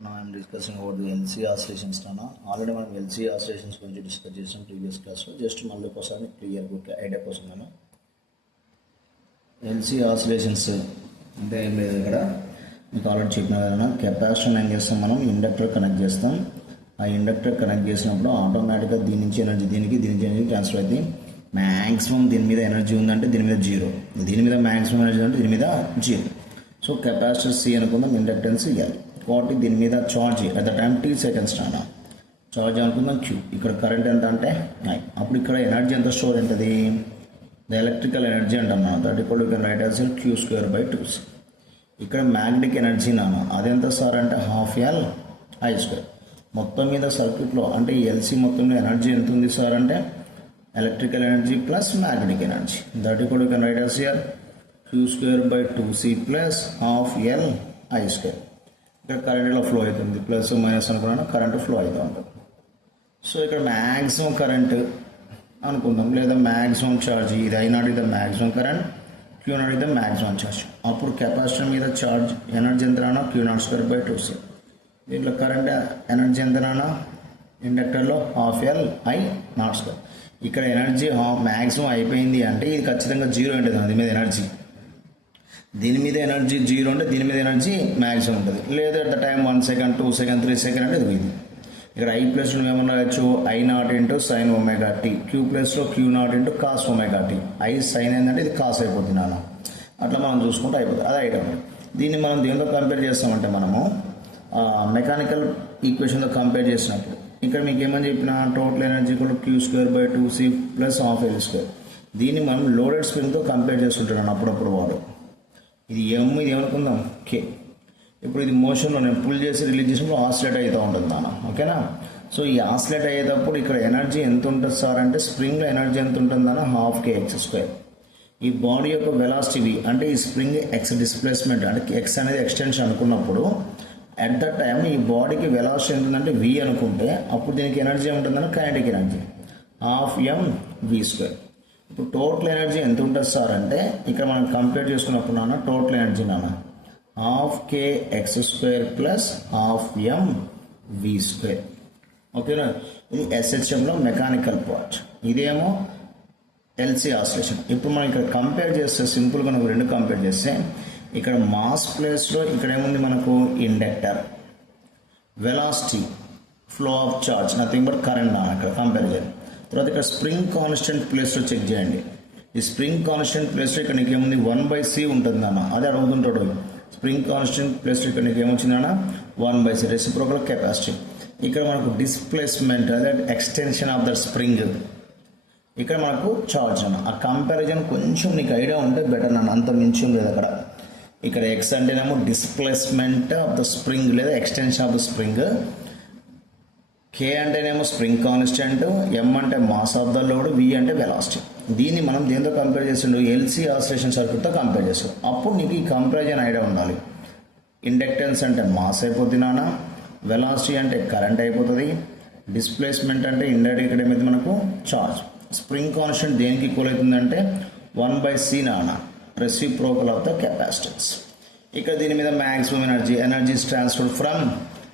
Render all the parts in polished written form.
Now I am discussing about the LC oscillations. Already మనం LC oscillations గురించి discuss చేసాం previous క్లాస్లో. Just మళ్ళీ ఒకసారి క్లియర్గా ఒక ఐడియా కోసం మనం LC oscillations అంటే ఏం లేదు. ఇక్కడ మీకు ఆల్రెడీ చెప్పిన కదా, కెపాసిటర్ ఏం చేస్తాం, మనం ఇండక్టర్ కనెక్ట్ చేస్తాం. ఆ ఇండక్టర్ కనెక్ట్ చేసినప్పుడు ఆటోమేటిక్గా దీని నుంచి ఎనర్జీ దీనికి ఎనర్జీ ట్రాన్స్ఫర్ అవుతుంది. మ్యాక్సిమం దీని మీద ఎనర్జీ ఉందంటే దీని మీద జీరో, దీని మీద మ్యాక్సిమం ఎనర్జీ అంటే దీని మీద జీరో. సో కెపాసిటర్ సి అనుకుందాం, ఇండక్టెన్స్ ఇవ్వాలి. కాబట్టి దీని మీద charge at the time t seconds నానా ఛార్జ్ అనుకుందాం Q. ఇక్కడ కరెంట్ ఎంత అంటే I. అప్పుడు ఇక్కడ ఎనర్జీ ఎంత స్టోర్ ఉంటుంది, ద ఎలక్ట్రికల్ ఎనర్జీ అంటున్నాను. That equal you can write as Q²/2C. ఇక్కడ మ్యాగ్నెటిక్ ఎనర్జీ నాను అదెంత సార్ అంటే ½LI². మొత్తం మీద సర్క్యూట్లో అంటే ఈ ఎల్సీ మొత్తంలో ఎనర్జీ ఎంత ఉంది సార్ అంటే electrical energy plus magnetic energy. That equal you can write as Q²/2C plus ½ LI². ఇక్కడ కరెంట్లో ఫ్లో అవుతుంది, ప్లస్ మైనస్ అనుకున్నాను, కరెంటు ఫ్లో అవుతూ ఉంటుంది. సో ఇక్కడ మ్యాక్సిమం కరెంటు అనుకుందాం, లేదా మ్యాక్సిమం ఛార్జ్. ఇది I0 ఇది మ్యాక్సిమం కరెంట్, Q0 ఇది మ్యాక్సిమం ఛార్జ్. అప్పుడు కెపాసిటర్ మీద ఛార్జ్ ఎనర్జీ ఎంత రానా Q02/2C. దీంట్లో కరెంట్ ఎనర్జీ ఎంత రానా ఇండక్టర్లో ½ LI02. ఇక్కడ ఎనర్జీ మ్యాక్సిమం అయిపోయింది అంటే ఇది ఖచ్చితంగా జీరో ఉంటుంది. దీని మీద ఎనర్జీ దీని మీద ఎనర్జీ జీరో అంటే దీని మీద ఎనర్జీ మ్యాక్సిమం ఉంటుంది. లేదా at the time 1 second 2 second 3 second అంటే ఇది. ఇక్కడ I ప్లస్లో ఏమన్నా రాయొచ్చు I0 sin ωt, Q ప్లస్లో Q0 cos ωt. I sign ఏంటంటే ఇది కాస్ అయిపోతుంది నాన్న. అట్లా మనం చూసుకుంటే అయిపోతుంది, అది ఐటమ్. దీన్ని మనం దేంతో కంపేర్ చేస్తామంటే మనము మెకానికల్ ఈక్వేషన్తో కంపేర్ చేసినప్పుడు ఇక్కడ మీకు ఏమని చెప్పిన టోటల్ ఎనర్జీ కూడా Q²/2C ప్లస్ ½ L². దీన్ని మనం లోడెడ్ స్ప్రింగ్తో కంపేర్ చేసుకుంటున్నాను అప్పుడప్పుడు వాడు. ఇది ఇది ఏమనుకుందాం K. ఇప్పుడు ఇది మోషన్లో నేను పుల్ చేసి రిలీజ్ చేసినప్పుడు ఆసిలేట్ అవుతూ ఉంటుంది నాన్న, ఓకేనా. సో ఈ ఆసిలేట్ అయ్యేటప్పుడు ఇక్కడ ఎనర్జీ ఎంత ఉంటుంది సార్ అంటే స్ప్రింగ్లో ఎనర్జీ ఎంత ఉంటుందన్న ½ KX². ఈ బాడీ యొక్క వెలాసిటీ అంటే ఈ స్ప్రింగ్ X డిస్ప్లేస్మెంట్ అంటే X అనేది ఎక్స్టెన్షన్ అనుకున్నప్పుడు అట్ ద టైం ఈ బాడీకి వెలాసిటీ ఎంత ఉందంటే V అనుకుంటే అప్పుడు దీనికి ఎనర్జీ ఉంటుందన్న కైనెటిక్ ఎనర్జీ ½ ఇప్పుడు టోటల్ ఎనర్జీ ఎంత ఉంటుంది సార్ అంటే ఇక్కడ మనం కంపేర్ చేసుకున్నప్పుడు నాన్న టోటల్ ఎనర్జీ నాన్న ½ KX² ప్లస్ ½ ఓకేనా. ఇది SHMలో మెకానికల్ పార్ట్, ఇదేమో LC ఆసిలేషన్. ఇప్పుడు మనం ఇక్కడ కంపేర్ చేస్తే సింపుల్గా నువ్వు రెండు కంపేర్ చేస్తే ఇక్కడ మాస్ ప్లేస్లో ఇక్కడ ఏముంది మనకు inductor, velocity flow of charge nothing but current నాన్న ఇక్కడ కంపేర్ చేయండి. తర్వాత ఇక్కడ స్ప్రింగ్ కాన్స్టెంట్ ప్లేస్లో చెక్ చేయండి. ఈ స్ప్రింగ్ కాన్స్టెంట్ ప్లేస్లో ఇక్కడ నీకు ఏముంది 1/C ఉంటుంది అన్న, అదే అడుగుతుంటాడు. స్ప్రింగ్ కాన్స్టెంట్ ప్లేస్లో ఇక్కడ నీకు ఏమొచ్చిందన్న 1/C రెసిప్రోకల్ కెపాసిటీ. ఇక్కడ మనకు డిస్ప్లేస్మెంట్ అదే ఎక్స్టెన్షన్ ఆఫ్ ద స్ప్రింగ్, ఇక్కడ మనకు ఛార్జ్ అన్న. ఆ కంపారిజన్ కొంచెం నీకు ఐడియా ఉంటే బెటర్ నన్ను, అంత మించి లేదు అక్కడ. ఇక్కడ X అంటేనేమో డిస్ప్లేస్మెంట్ ఆఫ్ ద స్ప్రింగ్ లేదా extension of the spring, K అంటేనేమో స్ప్రింగ్ కాన్స్టెంట్, M అంటే mass of the load, V అంటే వెలాసిటీ. దీన్ని మనం దేంతో కంపేర్ చేస్తుండో LC ఆసిలేషన్ సర్క్యూట్తో కంపేర్ చేస్తాం. అప్పుడు నీకు ఈ కంపారిజన్ ఐడియా ఉండాలి. ఇండక్టెన్స్ అంటే మాస్ అయిపోతుంది నాన్న, వెలాసిటీ అంటే కరెంట్ అయిపోతుంది, డిస్ప్లేస్మెంట్ అంటే ఇండైరెక్ట్ ఇక్కడ ఏమైతే మనకు ఛార్జ్. స్ప్రింగ్ కాన్స్టెంట్ దేనికి ఈక్వల్ అవుతుందంటే 1/C నాన్న, రెసిప్రోకల్ ఆఫ్ ద కెపాసిటెన్స్. ఇక్కడ దీని మీద maximum energy is transferred from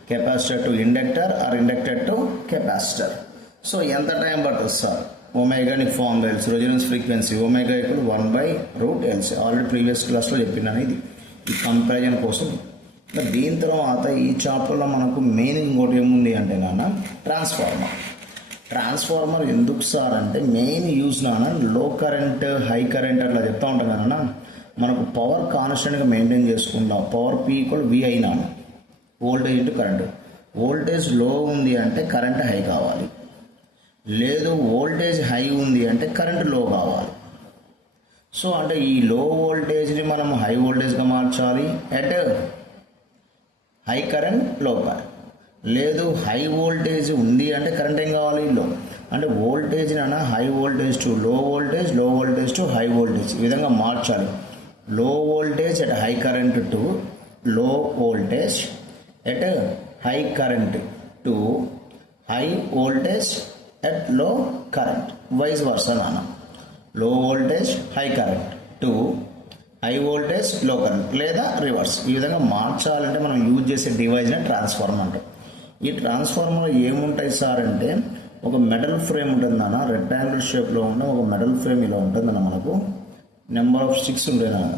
capacitor to inductor or inductor to capacitor. So ఎంత టైం పడుతుంది సార్, ఒమేగా నీకు ఫామ్ తెలుసు, resonance frequency omega = 1/√LC. Already previous క్లాస్లో చెప్పినాను. ఇది ఈ కంపారిజన్ కోసం. దీని తర్వాత ఈ చాప్టర్లో మనకు మెయిన్ ఇంకోటి ఏముంది అంటే నాన్న ట్రాన్స్ఫార్మర్. ట్రాన్స్ఫార్మర్ ఎందుకు సార్ అంటే మెయిన్ యూజ్ నాన్న లో కరెంట్ హై కరెంట్ అట్లా చెప్తా ఉంటాను నాన్న. మనకు పవర్ కాన్స్టెంట్గా మెయింటైన్ చేసుకుంటాం. పవర్ P = VI నాన్న, వోల్టేజ్ ఇంటూ కరెంటు. వోల్టేజ్ లో ఉంది అంటే కరెంట్ హై కావాలి, లేదు వోల్టేజ్ హై ఉంది అంటే కరెంట్ లో కావాలి. సో అంటే ఈ లో వోల్టేజ్ని మనం హై వోల్టేజ్గా మార్చాలి అట్ హై కరెంట్ లో కరెంట్. లేదు హై వోల్టేజ్ ఉంది అంటే కరెంట్ ఏం కావాలి లో. అంటే వోల్టేజ్ని అన్న హై వోల్టేజ్ టు లో వోల్టేజ్, లో వోల్టేజ్ టు హై వోల్టేజ్ ఈ విధంగా మార్చాలి. లో voltage at high current to లో voltage at high current to high voltage at low current, vice versa nana. Low voltage high current to high voltage లో current లేదా reverse. ఈ విధంగా మార్చాలంటే మనం యూజ్ చేసే డివైజ్ని ట్రాన్స్ఫార్మర్ అంటాం. ఈ ట్రాన్స్ఫార్మర్ ఏముంటాయి సార్ అంటే ఒక మెటల్ ఫ్రేమ్ ఉంటుంది నాన్న, రెక్టాంగిల్ షేప్లో ఉన్న ఒక మెటల్ ఫ్రేమ్ ఇలా ఉంటుంది అన్న. మనకు నెంబర్ ఆఫ్ స్టిక్స్ ఉంటాయి నాన్న,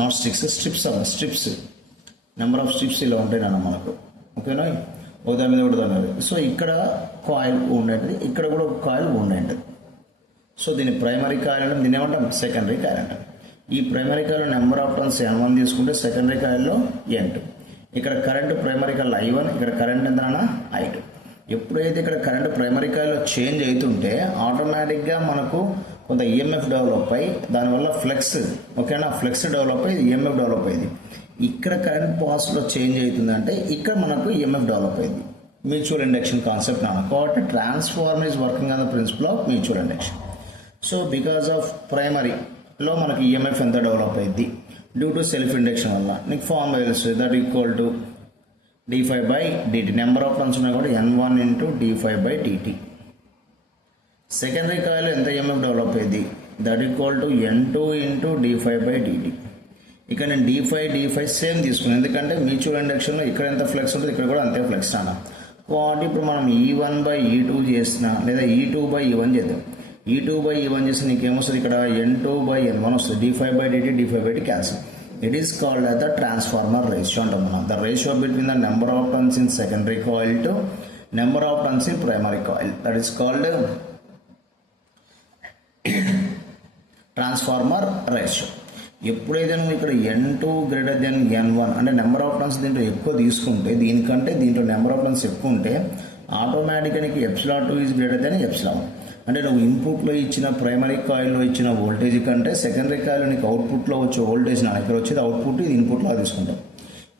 not sticks, strips number of strips ఇలా ఉంటాయి నాన్న మనకు. ఓకేనా, ఒకదాని మీద ఒకటి దాని. సో ఇక్కడ కాయిల్ ఉండేది, ఇక్కడ కూడా ఒక కాయిల్ ఉండేది. సో దీన్ని ప్రైమరీ కాయిల్ అంటే దీన్ని ఏమంటాం, సెకండరీ కాయిల్ అంటాం. ఈ ప్రైమరీ కాయిల్లో నెంబర్ ఆఫ్ టర్న్స్ N1 తీసుకుంటే సెకండరీ కాయిల్లో N2. ఇక్కడ కరెంట్ ప్రైమరీ కాయిల్ I1, ఇక్కడ కరెంట్ ఎంత I2. ఎప్పుడైతే ఇక్కడ కరెంట్ ప్రైమరీ కాయిల్లో చేంజ్ అవుతుంటే ఆటోమేటిక్గా మనకు కొంత ఈఎంఎఫ్ డెవలప్ అయ్యి దానివల్ల ఫ్లెక్స్, ఓకేనా, ఫ్లెక్స్ డెవలప్ అయ్యి ఈఎంఎఫ్ డెవలప్ అయ్యింది. ఇక్కడ కరెంట్ పాస్లో చేంజ్ అవుతుందంటే ఇక్కడ మనకు ఈఎంఎఫ్ డెవలప్ అయింది. మ్యూచువల్ ఇండక్షన్ కాన్సెప్ట్ నాన్న. కాబట్టి transformer is working on the principle of mutual induction. So because of ప్రైమరీలో మనకి ఈఎంఎఫ్ ఎంత డెవలప్ అయింది డ్యూ టు సెల్ఫ్ ఇండక్షన్ వల్ల. నీకు ఫార్మ్ తెలుసు, that equal to d5/dt. Number of turns ఉన్నాయి కూడా N1 × d5/dt. సెకండరీ కాయిల్ ఎంత ఈఎంఎఫ్ డెవలప్ అయింది, that equal to N2 × d5/dt. ఇక్కడ నేను d5 సేమ్ తీసుకున్నాను, ఎందుకంటే మ్యూచువల్ ఇండక్షన్లో ఇక్కడ ఎంత ఫ్లెక్స్ ఉంటుంది ఇక్కడ కూడా అంతే ఫ్లెక్స్ అన్న. కాబట్టి ఇప్పుడు మనం E1/E2 చేసిన లేదా E2/E1 చేద్దాం. E2/E1 చేస్తే నీకేమొస్తుంది, ఇక్కడ N2/N1 వస్తుంది. d5/dt d5/dt cancel. It is called as the transformer ratio అంటాం మనం. The ratio between the number of turns in secondary coil to number of turns in primary coil. That is called transformer ratio. ఎప్పుడైతే నువ్వు ఇక్కడ N2 > N1 అంటే number of turns దీంట్లో ఎక్కువ తీసుకుంటే, దీనికంటే దీంట్లో నెంబర్ ఆఫ్ టర్న్స్ ఎక్కువ ఉంటే ఆటోమేటిక్గా నీకు ε2 ఈజ్ > ε1. అంటే నువ్వు ఇన్పుట్లో ఇచ్చిన ప్రైమరీ కాయిల్లో ఇచ్చిన వోల్టేజ్ కంటే సెకండరీ కాయిల్లో నీకు అవుట్పుట్లో వచ్చే వోల్టేజ్ నా ఇక్కడ వచ్చేది అవుట్పుట్, ఇది ఇన్పుట్లో తీసుకుంటాం.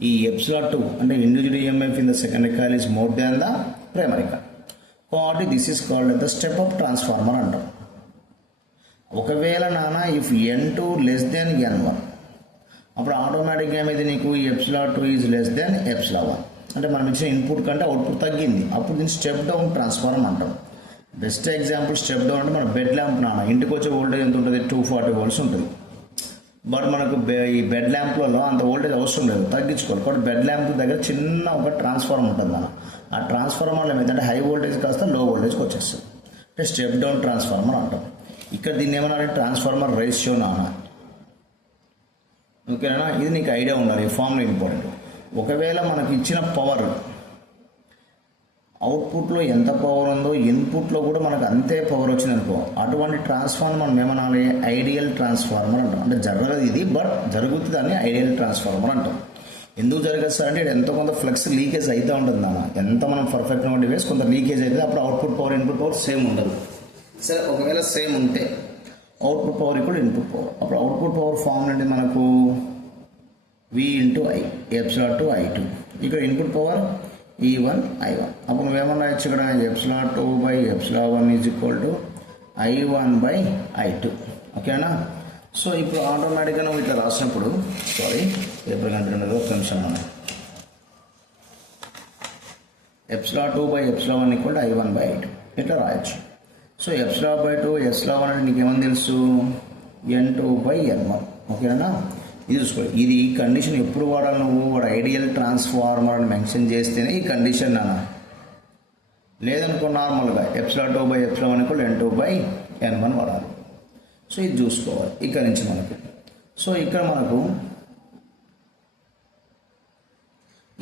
ఈ ε2 అంటే individual EMF in the secondary coil is more than the primary coil. కాబట్టి this is called the step up transformer అంటాం. ఒకవేళ నాన్న ఇఫ్ N2 < N1 అప్పుడు ఆటోమేటిక్గా ఏమైతే నీకు ε2 ఈజ్ < ε1 అంటే మనం ఇచ్చిన ఇన్పుట్ కంటే అవుట్పుట్ తగ్గింది, అప్పుడు దీన్ని స్టెప్ డౌన్ ట్రాన్స్ఫార్మర్ అంటాం. బెస్ట్ ఎగ్జాంపుల్ స్టెప్ డౌన్ అంటే మన బెడ్ ల్యాంప్ నాన్న, ఇంటికి వచ్చే వోల్టేజ్ ఎంత ఉంటుంది, 240 volts ఉంటుంది. బట్ మనకు ఈ బెడ్ ల్యాంప్లలో అంత వోల్టేజ్ అవసరం లేదు, తగ్గించుకోవాలి. కాబట్టి బెడ్ ల్యాంప్ దగ్గర చిన్న ఒక ట్రాన్స్ఫార్మర్ ఉంటుంది నాన్న. ఆ ట్రాన్స్ఫార్మర్లో ఏమైందంటే హై వోల్టేజ్ కాస్త లో వోల్టేజ్కి వచ్చేస్తుంది, అంటే స్టెప్ డౌన్ ట్రాన్స్ఫార్మర్ అంటాం. ఇక్కడ దీన్ని ఏమన్నా ట్రాన్స్ఫార్మర్ రేషియో నాన్న. ఓకేనా, ఇది నీకు ఐడియా ఉండాలి, ఈ ఫార్ములా ఇంపార్టెంట్. ఒకవేళ మనకి ఇచ్చిన పవర్ అవుట్పుట్లో ఎంత పవర్ ఉందో ఇన్పుట్లో కూడా మనకు అంతే పవర్ వచ్చింది అనుకో, అటువంటి ట్రాన్స్ఫార్మర్ మనం ఏమనాలి, ఐడియల్ ట్రాన్స్ఫార్మర్ అంటాం. అంటే జరగదు ఇది, బట్ జరుగుతుంది, దాన్ని ఐడియల్ ట్రాన్స్ఫార్మర్ అంటాం. ఎందుకు జరగదు సార్ అంటే ఎంతో కొంత ఫ్లక్స్ లీకేజ్ అవుతూ ఉంటుంది నాన్న. ఎంత మనం పర్ఫెక్ట్గా ఉండి వేసి కొంత లీకేజ్ అవుతుంది, అప్పుడు output power input power same ఉండదు. సరే, ఒకవేళ సేమ్ ఉంటే అవుట్పుట్ పవర్ కూడా ఇన్పుట్ పవర్, అప్పుడు అవుట్పుట్ పవర్ ఫార్మ్ అంటే మనకు V × I ε2 I2. ఇక్కడ ఇన్పుట్ పవర్ E1 I1. అప్పుడు నువ్వేమన్నా ఇచ్చి ఇక్కడ ε2/ε1 ఈజ్ ఈక్వల్ టు I1/I2. ఓకేనా. సో ఇప్పుడు ఆటోమేటిక్గా నువ్వు ఇట్లా రాసినప్పుడు, సారీ పేపర్ కంటే ఒక నిమిషం మనం ε2/ε1 ఈక్వల్ టు I1/I2 ఇట్లా రాయొచ్చు. సో ε2 ε1 అంటే నీకేమని తెలుసు, N2/N1. ఓకేనా, ఇది చూసుకోవాలి. ఇది కండిషన్ ఎప్పుడు వాడాలి, నువ్వు వాడు ఐడియల్ ట్రాన్స్ఫార్మర్ అని మెన్షన్ చేస్తేనే ఈ కండిషన్ నాన్న. లేదనుకో నార్మల్గా ε2/ε1 ఈక్వల్ N2/N1 వాడాలి. సో ఇది చూసుకోవాలి ఇక్కడ నుంచి మనకు. సో ఇక్కడ మనకు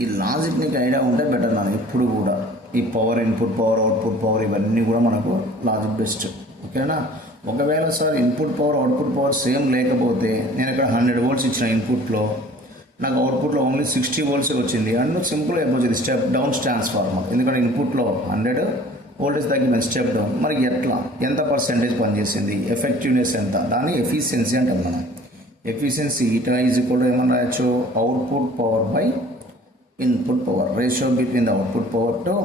ఈ లాజిక్ నీకు ఐడియా ఉంటే బెటర్ నాన్న. ఎప్పుడు కూడా ఈ power, input power, output power ఇవన్నీ కూడా మనకు లాజిక్ బెస్ట్. ఓకేనా. ఒకవేళ sir input power output power same లేకపోతే, నేను ఇక్కడ 100 volts ఇచ్చిన ఇన్పుట్లో, నాకు అవుట్పుట్లో ఓన్లీ 60 volts వచ్చింది అంటే సింపుల్గా అయిపోతుంది స్టెప్ డౌన్ ట్రాన్స్ఫార్మర్. ఎందుకంటే ఇన్పుట్లో 100 volts తగ్గిన స్టెప్ డౌన్. మరి ఎట్లా, ఎంత పర్సెంటేజ్ పనిచేసింది, ఎఫెక్టివ్నెస్ ఎంత, దాన్ని ఎఫిషియన్సీ అంటాం మనం. Efficiency eta is equal to ఏమన్నా రాయొచ్చు, output power by input power, ratio between the output power to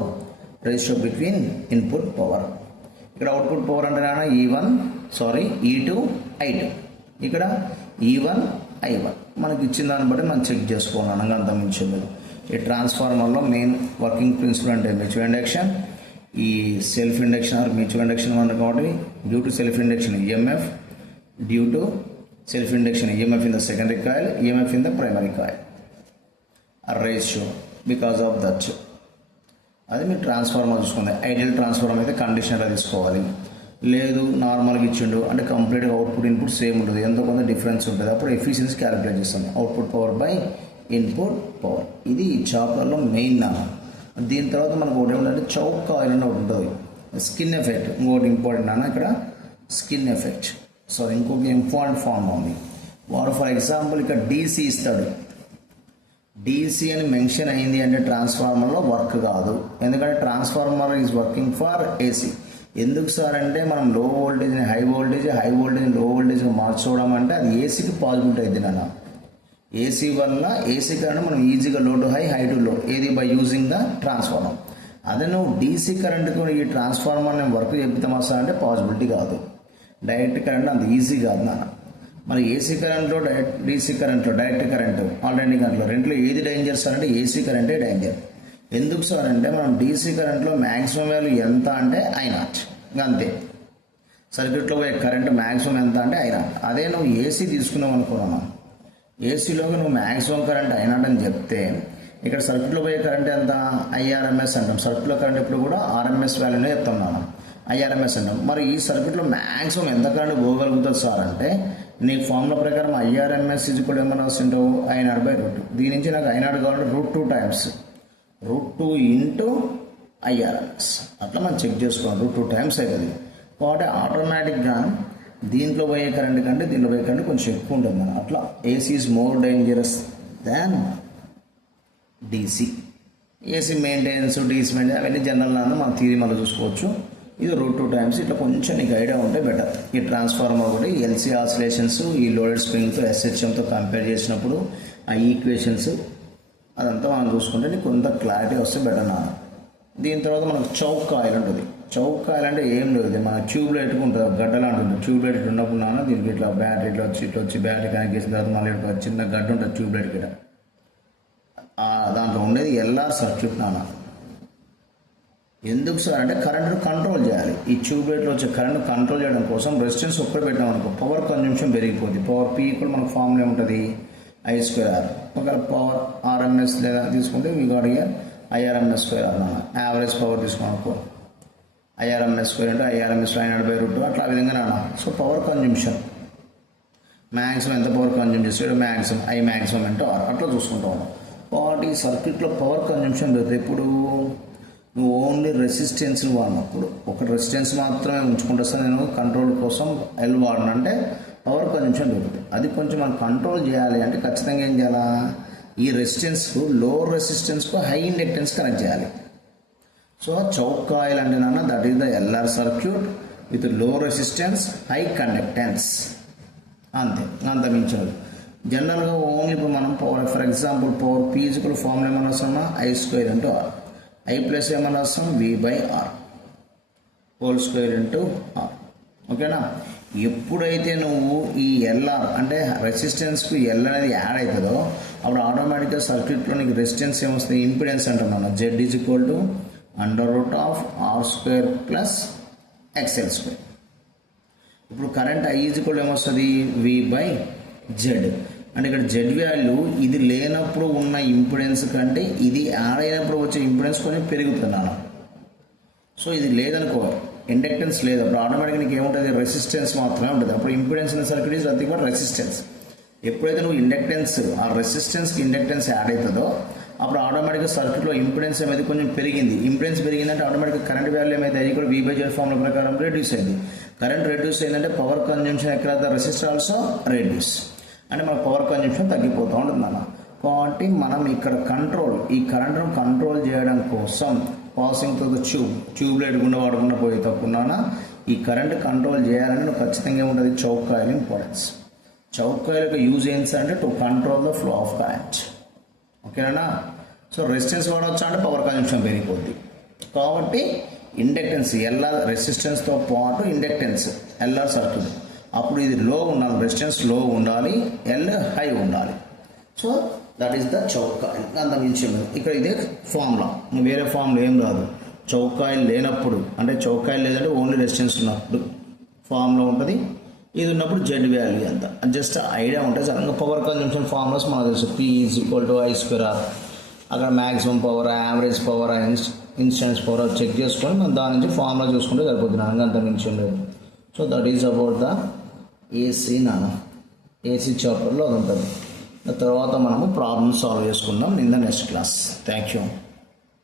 ratio between input power. ఇక్కడ అవుట్పుట్ పవర్ అంటే E2 I2, ఇక్కడ E1 I1. మనకి ఇచ్చిన దాన్ని బట్టి మనం చెక్ చేసుకోవాలి అనగా అంతమించింది. ఈ ట్రాన్స్ఫార్మర్లో మెయిన్ వర్కింగ్ ప్రిన్సిపల్ అంటే మ్యూచువల్ ఇండక్షన్, ఈ self induction or mutual induction ఉంది. కాబట్టి due to self induction EMF, due to self induction EMF in the secondary coil, EMF in the primary coil, ఆ రేషియో బికాస్ ఆఫ్ దట్. అది మీరు transformer చూసుకుంది. Ideal transformer అయితే కండిషనర్గా తీసుకోవాలి. లేదు నార్మల్గా ఇచ్చిండు అంటే కంప్లీట్గా అవుట్పుట్ ఇన్పుట్ సేమ్ ఉంటుంది, ఎంతో కొంత డిఫరెన్స్ ఉంటుంది. అప్పుడు ఎఫిషియన్సీ క్యాలిక్యులేట్ చేస్తాం, output power by input power. ఇది ఈ చాప్టర్లో మెయిన్ నాన్న. దీని తర్వాత మనకు ఒకటి ఏమిటంటే చౌక్ కాయిల్ అని ఒకటి ఉంటుంది, స్కిన్ ఎఫెక్ట్. ఇంకోటి ఇంపార్టెంట్ అన్న ఇక్కడ స్కిన్ ఎఫెక్ట్. సో ఇంకొక ఇంపార్టెంట్ ఫార్మ్ ఉంది. వాడు ఫర్ ఎగ్జాంపుల్ ఇక్కడ డీసీ ఇస్తాడు. డీసీ అని మెన్షన్ అయింది అంటే ట్రాన్స్ఫార్మర్లో వర్క్ కాదు, ఎందుకంటే transformer is working for AC. ఎందుకు సార్ అంటే మనం లో వోల్టేజ్ని హై వోల్టేజ్, హై వోల్టేజ్ని లో వోల్టేజ్గా మార్చుకోవడం అంటే అది ఏసీకి పాజిబిలిటీ అయింది నాన్న. ఏసీ వల్ల ఏసీ కరెంట్ మనం ఈజీగా లో టు హై, హై టు లో, ఏది బై యూజింగ్ ద ట్రాన్స్ఫార్మర్. అదే నువ్వు డీసీ కరెంట్కి ఈ ట్రాన్స్ఫార్మర్ నేను వర్క్ చెప్తామా సార్ అంటే పాసిబిలిటీ కాదు. డైరెక్ట్ కరెంట్ అంత ఈజీ కాదు నాన్న. మరి ఏసీ కరెంట్లో డైరెక్ట్, డీసీ కరెంట్లో డైరెక్ట్ కరెంట్, ఆల్రెడీ కరెంట్లో రెంట్లో ఏది డేంజర్ సార్ అంటే ఏసీ కరెంటే డేంజర్. ఎందుకు సార్ అంటే మనం డీసీ కరెంట్లో మ్యాక్సిమం వాల్యూ ఎంత అంటే I0, అంతే. సర్క్యూట్లో పోయే కరెంట్ మ్యాక్సిమం ఎంత అంటే I0. అదే నువ్వు ఏసీ తీసుకున్నావు అనుకున్నాను, ఏసీలోకి నువ్వు మ్యాక్సిమం కరెంట్ I0 అని చెప్తే ఇక్కడ సర్క్యూట్లో పోయే కరెంట్ ఎంత IRMS అంటాం. సర్క్యూట్లో కరెంట్ ఎప్పుడు కూడా RMS వాల్యూనే చెప్తాం నాన్న, IRMS అంటాం. మరి ఈ సర్క్యూట్లో మ్యాక్సిమం ఎంత కరెంట్ పోగలుగుతుంది సార్ అంటే నీ ఫార్ములా ప్రకారం IRMS కూడా ఏమన్నా వస్తుంటావు I0/√2. దీని నుంచి నాకు I0 కావాలంటే √2 టైమ్స్ √2 ఇంటూ IRMS. అట్లా మనం చెక్ చేసుకోవాలి, √2 టైమ్స్ అవుతుంది. కాబట్టి ఆటోమేటిక్గా దీంట్లో పోయే కరెంట్ కంటే దీంట్లో పోయే కరెంట్ కొంచెం ఎక్కువ ఉంటుంది మనం. అట్లా AC is more dangerous than DC. AC maintenance, DC maintenance అవన్నీ జనరల్ నాన్న మన థియరీ మళ్ళీ చూసుకోవచ్చు. ఇది √2 టైమ్స్. ఇట్లా కొంచెం నీకు ఐడియా ఉంటే బెటర్. ఈ ట్రాన్స్ఫార్మర్ కూడా ఎల్సీ ఆసిలేషన్స్, ఈ లోడెడ్ స్ప్రింగ్తో SHMతో కంపేర్ చేసినప్పుడు ఆ ఈక్వేషన్స్ అదంతా మనం చూసుకుంటే నీకు కొంత క్లారిటీ వస్తే బెటర్ నాన్న. దీని తర్వాత మనకు చౌక్ కాయిల్ ఉంటుంది. చౌక్ కాయిల్ అంటే ఏం లేదు, మన ట్యూబ్ లైట్ ఉంటుంది, గడ్డలా ఉంటుంది. ట్యూబ్ లైట్ ఉన్నప్పుడు నాన్న దీనికి ఇట్లా బ్యాటరీ ఇట్లా వచ్చి బ్యాటరీ కనెక్ట్ చేసిన తర్వాత మళ్ళీ ఇట్లా చిన్న గడ్డ ఉంటుంది ట్యూబ్ లైట్ కింద. దాంట్లో ఉండేది LR సర్క్యూట్ నాన్న. ఎందుకు సార్ అంటే కరెంట్ను కంట్రోల్ చేయాలి. ఈ ట్యూబ్ లైట్లో వచ్చే కరెంట్ కంట్రోల్ చేయడం కోసం రెసిస్టెన్స్ ఒక్కటి పెట్టాం అనుకో, పవర్ కన్జంప్షన్ పెరిగిపోతుంది. పవర్ P ఈక్వల్ మనకు ఫార్ములా ఉంటుంది I²R. ఒకవేళ పవర్ RMS లేదా తీసుకుంటే వీ గాట్ హియర్ IRMS² అన్న. యావరేజ్ పవర్ తీసుకున్నాం IRMS² అంటే IRMS I0/√2 అట్లా ఆ విధంగా నాన్న. సో పవర్ కన్జంప్షన్ మ్యాక్సిమం ఎంత పవర్ కన్జ్యూమ్ చేస్తాడో మ్యాక్సిమం I మ్యాక్సిమం అంటే R అట్లా చూసుకుంటాం. కాబట్టి ఈ సర్క్యూట్లో పవర్ కన్జంప్షన్ పెడితే ఇప్పుడు నువ్వు ఓన్లీ రెసిస్టెన్స్ వాడినప్పుడు ఒక రెసిస్టెన్స్ మాత్రమే ఉంచుకుంటే సార్ నేను కంట్రోల్ కోసం L వాడినంటే పవర్ కన్జంప్షన్ పెరుగుతుంది. అది కొంచెం మనం కంట్రోల్ చేయాలి అంటే ఖచ్చితంగా ఏం చేయాలా, ఈ రెసిస్టెన్స్కు లో రెసిస్టెన్స్కు హై ఇండక్టెన్స్ కనెక్ట్ చేయాలి. సో చౌక్ కాయిల్ అంటే నాన్న that is the LR circuit with లో రెసిస్టెన్స్ హై కండక్టెన్స్, అంతే, అంత మించదు. జనరల్గా ఓన్లీ ఇప్పుడు మనం power for example power P formula ఏమన్నా వస్తున్నా I² into R, I plus ఏమన్నా వస్తాం V/R హోల్² ఇంటూ R. ఓకేనా. ఎప్పుడైతే నువ్వు ఈ LR అంటే రెసిస్టెన్స్కు L అనేది యాడ్ అవుతుందో అప్పుడు ఆటోమేటిక్గా సర్క్యూట్లో నీకు రెసిస్టెన్స్ ఏమొస్తుంది, ఇంపిడెన్స్ అంటాం మనం. Z √R² plus XL². ఇప్పుడు కరెంట్ I ఏమొస్తుంది V/Z. అంటే ఇక్కడ Z వాల్యూ ఇది లేనప్పుడు ఉన్న ఇంపిడెన్స్ కంటే ఇది యాడ్ అయినప్పుడు వచ్చే ఇంపిడెన్స్ కొంచెం పెరుగుతుంది అన్న. సో ఇది లేదనుకో, ఇండక్టెన్స్ లేదు, అప్పుడు ఆటోమేటిక్గా నీకు ఏముంటుంది, రెసిస్టెన్స్ మాత్రమే ఉంటుంది. అప్పుడు impedance in circuit is nothing but resistance. ఎప్పుడైతే నువ్వు ఇండక్టెన్స్ ఆ రెసిస్టెన్స్కి ఇండక్టెన్స్ యాడ్ అవుతుందో అప్పుడు ఆటోమేటిక్గా సర్క్యూట్లో ఇంపిడెన్స్ అనేది కొంచెం పెరిగింది. ఇంపిడెన్స్ పెరిగిందంటే ఆటోమేటిక్గా కరెంట్ వాల్యూ ఏమైతే అది కూడా V/Z ఫార్ములా ప్రకారం రెడ్యూస్ అయింది. కరెంట్ రెడ్యూస్ అయిందంటే పవర్ కన్జంప్షన్ ఎక్కడ, ద రెసిస్టర్ ఆల్సో రెడ్యూస్, అంటే మన పవర్ కన్జంప్షన్ తగ్గిపోతూ ఉంటుంది అన్న. కాబట్టి మనం ఇక్కడ కంట్రోల్, ఈ కరెంట్ను కంట్రోల్ చేయడం కోసం passing to the tube light గుండా వాడకుండా పోయే తప్పున్నానా ఈ కరెంట్ కంట్రోల్ చేయాలని నువ్వు ఖచ్చితంగా ఉంటుంది Chowk coil importance. Chowk coil యొక్క యూజ్ ఏంటి అంటే to control the flow of current. ఓకేనా. సో రెసిస్టెన్స్ వాడవచ్చు అంటే పవర్ కన్జంప్షన్ పెరిగిపోద్ది. కాబట్టి ఇండక్టెన్స్ LR రెసిస్టెన్స్తో పాటు ఇండక్టెన్స్ LR సర్క్యూట్, అప్పుడు ఇది లో ఉండాలి, రెసిస్టెన్స్ లో ఉండాలి, L హై ఉండాలి. So that is the Chowk coil. అంత మించి ఇక్కడ ఇదే ఫార్ములా, వేరే ఫార్ములా ఏం రాదు. చౌక్ కాయిల్ లేనప్పుడు అంటే చౌక్ కాయిల్ లేదంటే ఓన్లీ రెసిస్టెన్స్ ఉన్నప్పుడు ఫార్ములా ఉంటుంది. ఇది ఉన్నప్పుడు జెడ్ వాల్యూ ఎంత జస్ట్ ఐడియా ఉంటుంది సార్. ఇంకా పవర్ కన్జంప్షన్ ఫార్ములాస్ మనకు తెలుసు. P=I²R. అక్కడ maximum power, average power, instance power check చేసుకొని మనం దాని నుంచి ఫార్ములా చూసుకుంటే సరిపోతుంది. అంత మించి ఉండదు. So that is about the AC చాప్టర్లో అది ఉంటుంది. తర్వాత మనము ప్రాబ్లమ్ సాల్వ్ చేసుకుందాం in the next class. Thank you.